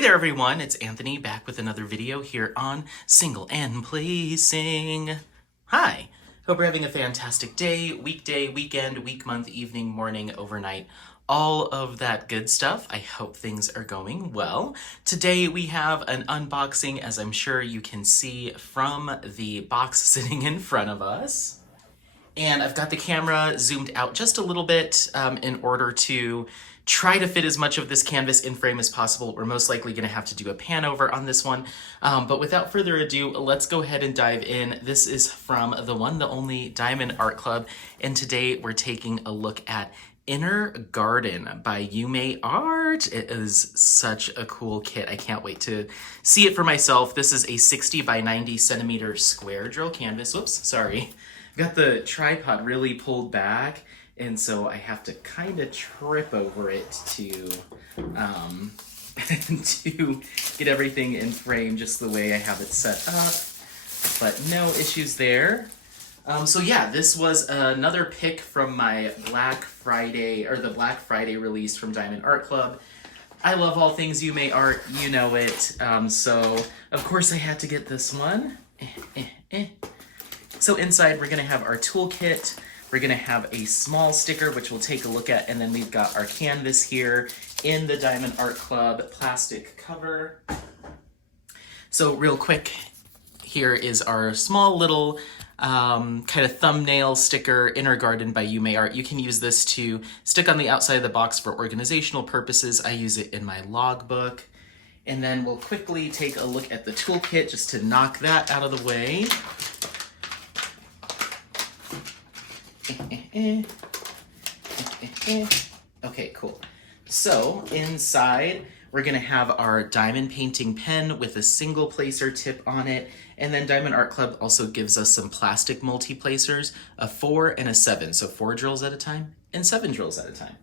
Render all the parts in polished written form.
Hey there everyone, it's Anthony back with another video here on Single and Placing. Hi, hope you're having a fantastic day, weekday, weekend, week, month, evening, morning, overnight, all of that good stuff. I hope things are going well. Today we have an unboxing, as I'm sure you can see from the box sitting in front of us. And I've got the camera zoomed out just a little bit in order to try to fit as much of this canvas in frame as possible. We're most likely going to have to do a pan over on this one. But without further ado, let's go ahead and dive in. This is from the one, the only Diamond Art Club. And today we're taking a look at Inner Garden by Yuumei Art. It is such a cool kit. I can't wait to see it for myself. This is a 60 by 90 centimeter square drill canvas. Whoops, sorry. Got the tripod really pulled back, and so I have to kind of trip over it to to get everything in frame just the way I have it set up, but no issues there. So yeah, this was another pick from my Black Friday, or the Black Friday release from Diamond Art Club. I love all things Yuumei Art, you know it, so of course I had to get this one. So inside we're going to have our toolkit, we're going to have a small sticker which we'll take a look at, and then we've got our canvas here in the Diamond Art Club plastic cover. So real quick, here is our small little kind of thumbnail sticker, Inner Garden by Yuumei Art. You can use this to stick on the outside of the box for organizational purposes. I use it in my logbook. And then we'll quickly take a look at the toolkit just to knock that out of the way. Okay, cool. So inside we're gonna have our diamond painting pen with a single placer tip on it, and then Diamond Art Club also gives us some plastic multi-placers, a 4 and a 7, so 4 drills at a time and 7 drills at a time.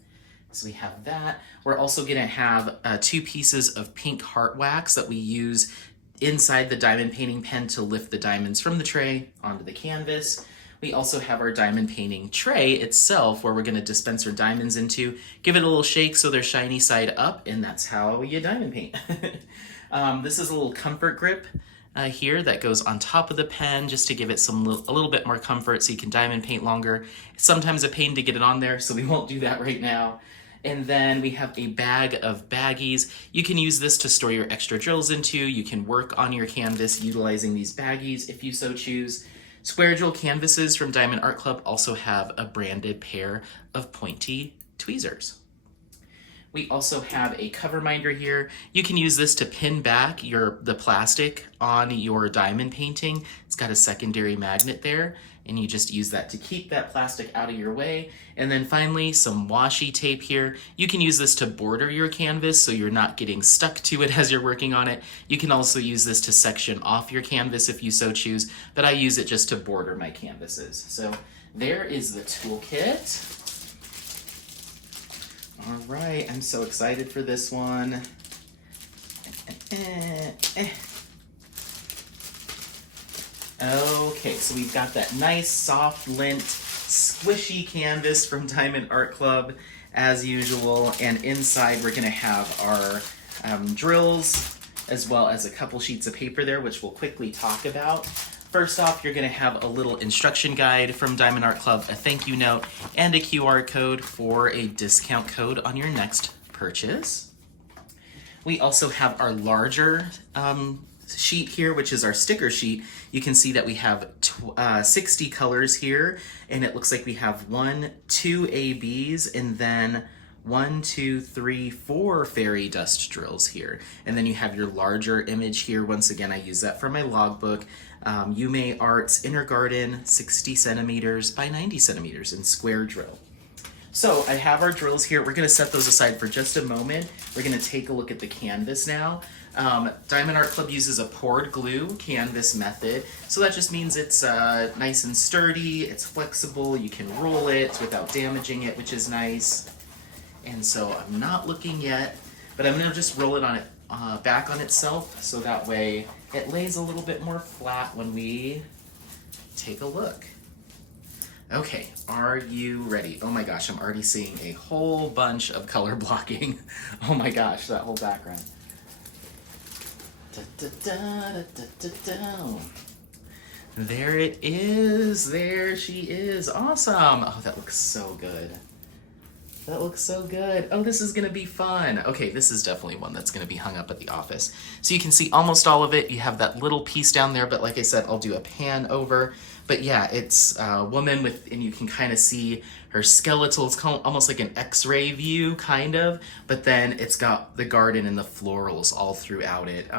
So we have that. We're also gonna have 2 pieces of pink heart wax that we use inside the diamond painting pen to lift the diamonds from the tray onto the canvas. We also have our diamond painting tray itself where we're going to dispense our diamonds into, give it a little shake so they're shiny side up, and that's how you diamond paint. This is a little comfort grip here that goes on top of the pen just to give it a little bit more comfort so you can diamond paint longer. It's sometimes a pain to get it on there, so we won't do that right now. And then we have a bag of baggies. You can use this to store your extra drills into. You can work on your canvas utilizing these baggies if you so choose. Square drill canvases from Diamond Art Club also have a branded pair of pointy tweezers. We also have a cover minder here. You can use this to pin back the plastic on your diamond painting. It's got a secondary magnet there, and you just use that to keep that plastic out of your way. And then finally, some washi tape here. You can use this to border your canvas so you're not getting stuck to it as you're working on it. You can also use this to section off your canvas if you so choose, but I use it just to border my canvases. So there is the toolkit. All right, I'm so excited for this one. Okay, so we've got that nice, soft, lint, squishy canvas from Diamond Art Club, as usual. And inside, we're gonna have our drills, as well as a couple sheets of paper there, which we'll quickly talk about. First off, you're gonna have a little instruction guide from Diamond Art Club, a thank you note, and a QR code for a discount code on your next purchase. We also have our larger sheet here, which is our sticker sheet. You can see that we have 60 colors here, and it looks like we have 2 ABs, and then 4 fairy dust drills here. And then you have your larger image here. Once again, I use that for my logbook. Yuumei Art's Inner Garden, 60 centimeters by 90 centimeters in square drill. So I have our drills here. We're gonna set those aside for just a moment. We're gonna take a look at the canvas now. Diamond Art Club uses a poured glue canvas method. So that just means it's nice and sturdy, it's flexible, you can roll it without damaging it, which is nice. And so I'm not looking yet, but I'm gonna just roll it on back on itself so that way it lays a little bit more flat when we take a look. Okay, are you ready? Oh my gosh, I'm already seeing a whole bunch of color blocking. Oh my gosh, that whole background. Da, da, da, da, da, da. There it is. There she is. Awesome. Oh, that looks so good. That looks so good. Oh, this is gonna be fun. Okay, this is definitely one that's gonna be hung up at the office. So you can see almost all of it. You have that little piece down there, but like I said, I'll do a pan over. But yeah, it's a woman with, and you can kind of see her skeletal. It's almost like an X-ray view, kind of. But then it's got the garden and the florals all throughout it,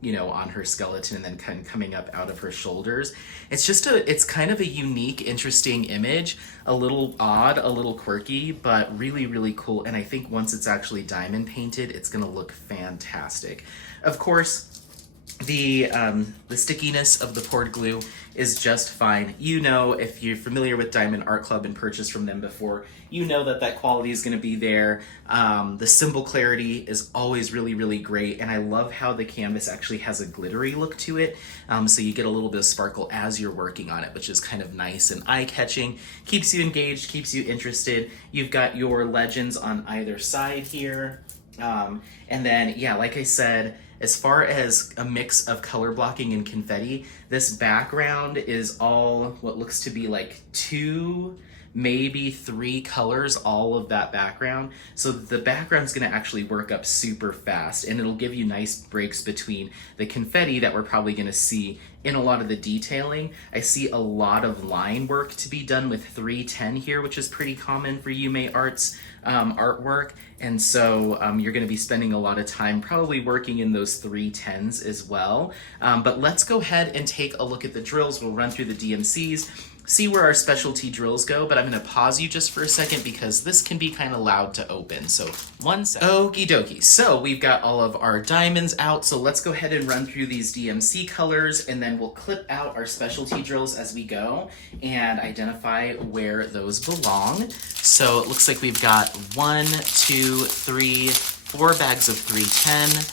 you know, on her skeleton, and then kind of coming up out of her shoulders. It's kind of a unique, interesting image. A little odd, a little quirky, but really, really cool. And I think once it's actually diamond painted, it's gonna look fantastic. Of course, the stickiness of the poured glue is just fine. You know, if you're familiar with Diamond Art Club and purchased from them before, you know that quality is going to be there. The symbol clarity is always really, really great, and I love how the canvas actually has a glittery look to it, so you get a little bit of sparkle as you're working on it, which is kind of nice and eye-catching, keeps you engaged, keeps you interested. You've got your legends on either side here, and then, yeah, like I said, as far as a mix of color blocking and confetti, this background is all what looks to be like 2, maybe 3 colors, all of that background. So the background's gonna actually work up super fast, and it'll give you nice breaks between the confetti that we're probably gonna see in a lot of the detailing. I see a lot of line work to be done with 310 here, which is pretty common for Yuumei Art's artwork. And so you're gonna be spending a lot of time probably working in those 310s as well. But let's go ahead and take a look at the drills. We'll run through the DMCs, see where our specialty drills go, but I'm gonna pause you just for a second because this can be kind of loud to open. So 1 second. Okie dokie. So we've got all of our diamonds out. So let's go ahead and run through these DMC colors, and then we'll clip out our specialty drills as we go and identify where those belong. So it looks like we've got 1, 2, 3, 4 bags of 310.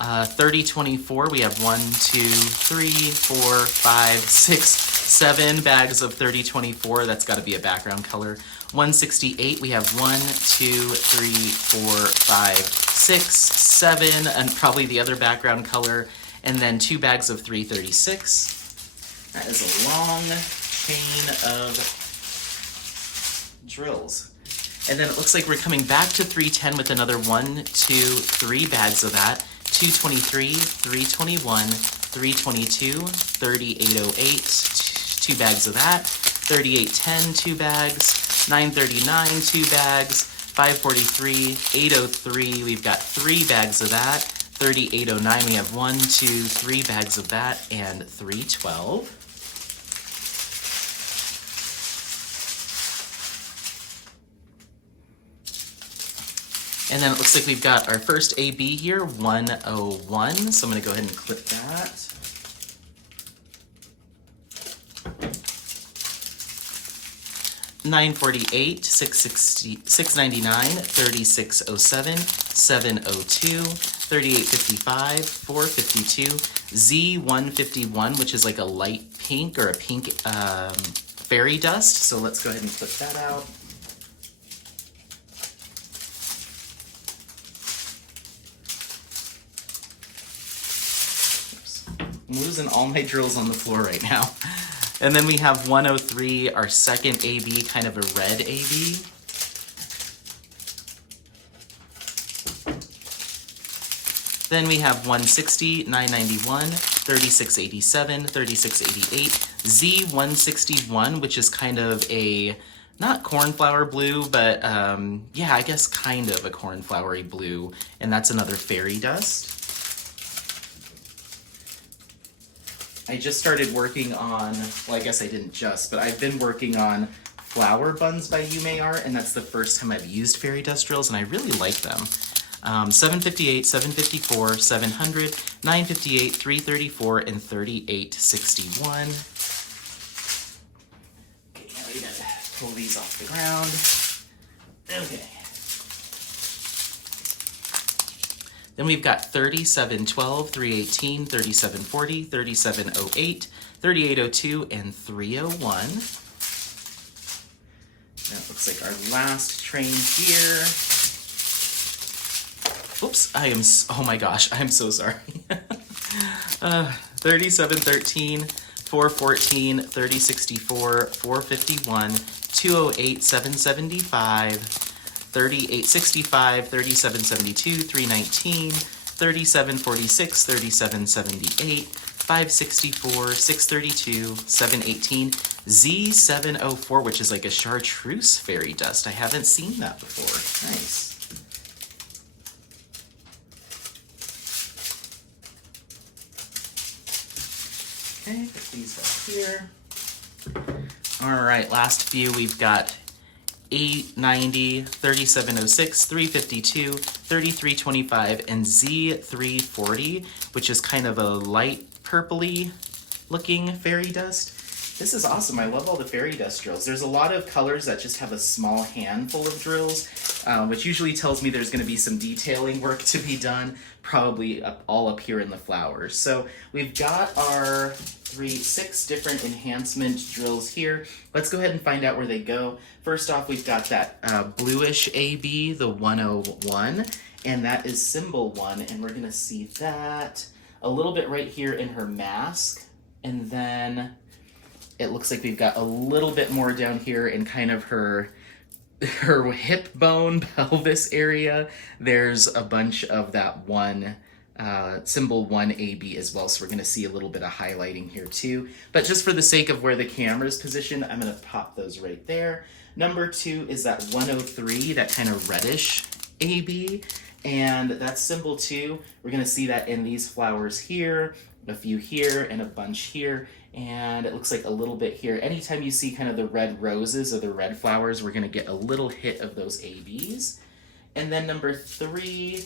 3024, we have 1, 2, 3, 4, 5, 6, 7 bags of 3024. That's got to be a background color. 168, we have 1, 2, 3, 4, 5, 6, 7, and probably the other background color. And then 2 bags of 336. That is a long chain of drills. And then it looks like we're coming back to 310 with another 1, 2, 3 bags of that. 223, 321, 322, 3808, 2 bags of that, 3810, 2 bags, 939, 2 bags, 543, 803, we've got 3 bags of that, 3809, we have 1, 2, 3 bags of that, and 312. And then it looks like we've got our first AB here, 101. So I'm gonna go ahead and clip that. $948, $660, $699, $3607, $702, $3855, $452, $Z151, which is like a light pink or a pink fairy dust. So let's go ahead and clip that out. I'm losing all my drills on the floor right now. And then we have 103, our second AB, kind of a red AB. Then we have 160, 991, 3687, 3688, Z161, which is kind of a, not cornflower blue, but yeah, I guess kind of a cornflowery blue. And that's another fairy dust. I just started working on, well, I guess I didn't just, but I've been working on flower buns by Yuumei Art, and that's the first time I've used fairy dust drills, and I really like them. 758, 754, 700, 958, 334, and 3861. Okay, now we gotta pull these off the ground. Okay. Then we've got 3712, 318, 3740, 3708, 3802, and 301. That looks like our last train here. Oops, oh my gosh, I'm so sorry. 3713, 414, 3064, 451, 208, 775, 3865, 3772, 319, 3746, 3778, 564, 632, 718, Z704, which is like a chartreuse fairy dust. I haven't seen that before. Nice. Okay, put these up here. All right, last few we've got 890, 3706, 352, 3325, and Z340, which is kind of a light purpley looking fairy dust. This is awesome. I love all the fairy dust drills. There's a lot of colors that just have a small handful of drills, which usually tells me there's going to be some detailing work to be done, probably all up here in the flowers. So we've got our 6 different enhancement drills here. Let's go ahead and find out where they go. First off, we've got that bluish AB, the 101, and that is symbol 1, and we're going to see that a little bit right here in her mask, and then it looks like we've got a little bit more down here in kind of her hip bone, pelvis area. There's a bunch of that symbol 1 AB as well, so we're going to see a little bit of highlighting here too. But just for the sake of where the camera's positioned, I'm going to pop those right there. Number 2 is that 103, that kind of reddish AB, and that's symbol 2. We're going to see that in these flowers here, a few here, and a bunch here. And it looks like a little bit here. Anytime you see kind of the red roses or the red flowers, we're going to get a little hit of those ABs. And then number 3,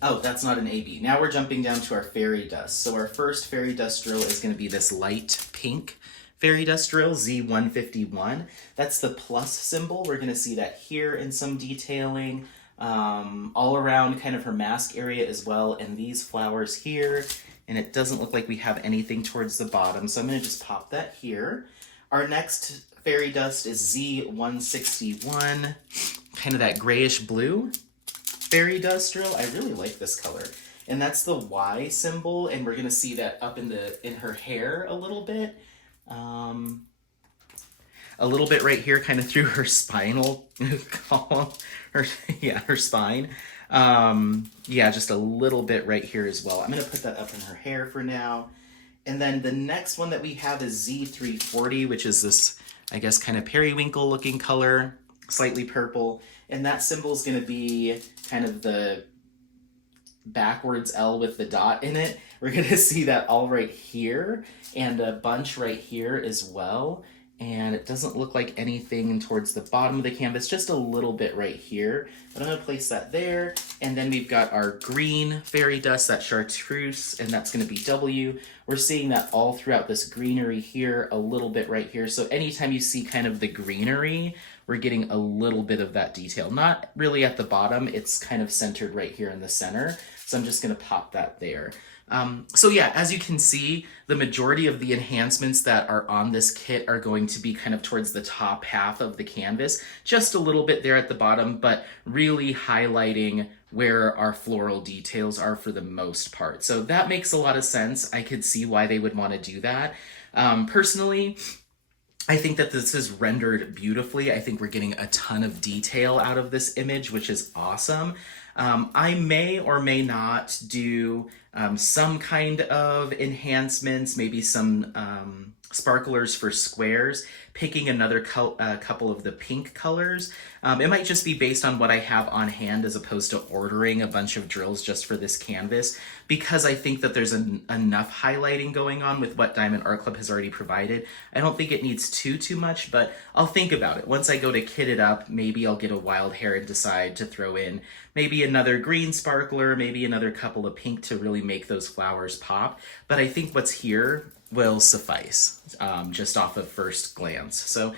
oh, that's not an AB. Now we're jumping down to our fairy dust. So our first fairy dust drill is going to be this light pink fairy dust drill, Z151. That's the plus symbol. We're going to see that here in some detailing, all around kind of her mask area as well, and these flowers here. And it doesn't look like we have anything towards the bottom, so I'm going to just pop that here. Our next fairy dust is Z161, kind of that grayish blue fairy dust drill. I really like this color. And that's the Y symbol, and we're going to see that up in her hair a little bit. A little bit right here, kind of through her spinal column, her spine. Yeah, just a little bit right here as well. I'm going to put that up in her hair for now. And then the next one that we have is Z340, which is this, I guess, kind of periwinkle looking color, slightly purple. And that symbol is going to be kind of the backwards L with the dot in it. We're going to see that all right here and a bunch right here as well. And it doesn't look like anything towards the bottom of the canvas, just a little bit right here. But I'm going to place that there. And then we've got our green fairy dust, that chartreuse, and that's going to be W. We're seeing that all throughout this greenery here, a little bit right here. So anytime you see kind of the greenery, we're getting a little bit of that detail. Not really at the bottom, it's kind of centered right here in the center. So I'm just going to pop that there. So yeah, as you can see, the majority of the enhancements that are on this kit are going to be kind of towards the top half of the canvas, just a little bit there at the bottom, but really highlighting where our floral details are for the most part. So that makes a lot of sense. I could see why they would want to do that. Personally, I think that this is rendered beautifully. I think we're getting a ton of detail out of this image, which is awesome. I may or may not do some kind of enhancements, maybe some sparklers for squares, picking another couple of the pink colors. It might just be based on what I have on hand as opposed to ordering a bunch of drills just for this canvas, because I think that there's enough highlighting going on with what Diamond Art Club has already provided. I don't think it needs too much, but I'll think about it. Once I go to kit it up, maybe I'll get a wild hair and decide to throw in maybe another green sparkler, maybe another couple of pink to really make those flowers pop. But I think what's here will suffice, just off of first glance. So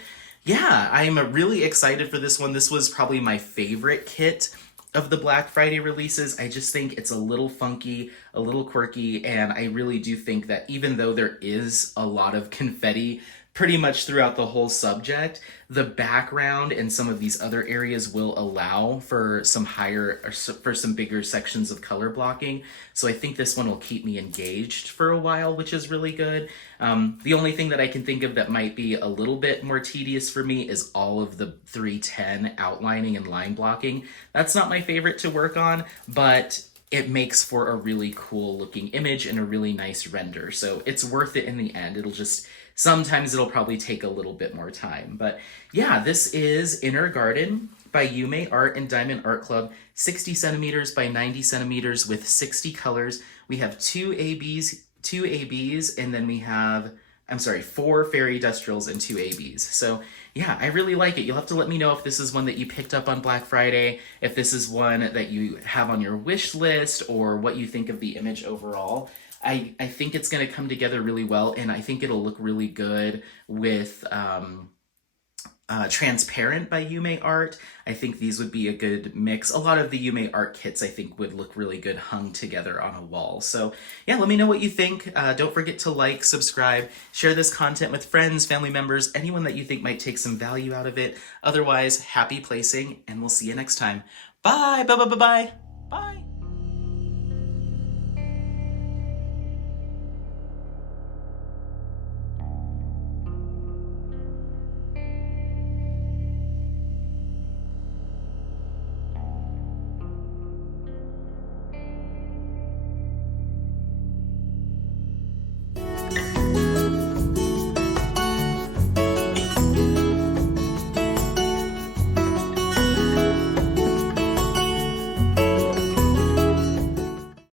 yeah, I'm really excited for this one. This was probably my favorite kit of the Black Friday releases. I just think it's a little funky, a little quirky, and I really do think that even though there is a lot of confetti pretty much throughout the whole subject. The background and some of these other areas will allow for some higher, or for some bigger sections of color blocking. So I think this one will keep me engaged for a while, which is really good. The only thing that I can think of that might be a little bit more tedious for me is all of the 310 outlining and line blocking. That's not my favorite to work on, but it makes for a really cool looking image and a really nice render. So it's worth it in the end. Sometimes it'll probably take a little bit more time. But yeah, this is Inner Garden by Yuumei Art and Diamond Art Club, 60 centimeters by 90 centimeters with 60 colors. We have two ABs, and then we have, 4 fairy dustrials and 2 ABs. So yeah, I really like it. You'll have to let me know if this is one that you picked up on Black Friday, if this is one that you have on your wish list, or what you think of the image overall. I think it's going to come together really well, and I think it'll look really good with Transparent by Yuumei Art. I think these would be a good mix. A lot of the Yuumei Art kits I think would look really good hung together on a wall. So yeah, let me know what you think. Don't forget to like, subscribe, share this content with friends, family members, anyone that you think might take some value out of it. Otherwise, happy placing, and we'll see you next time. Bye, bye, bye, bye, bye. Bye.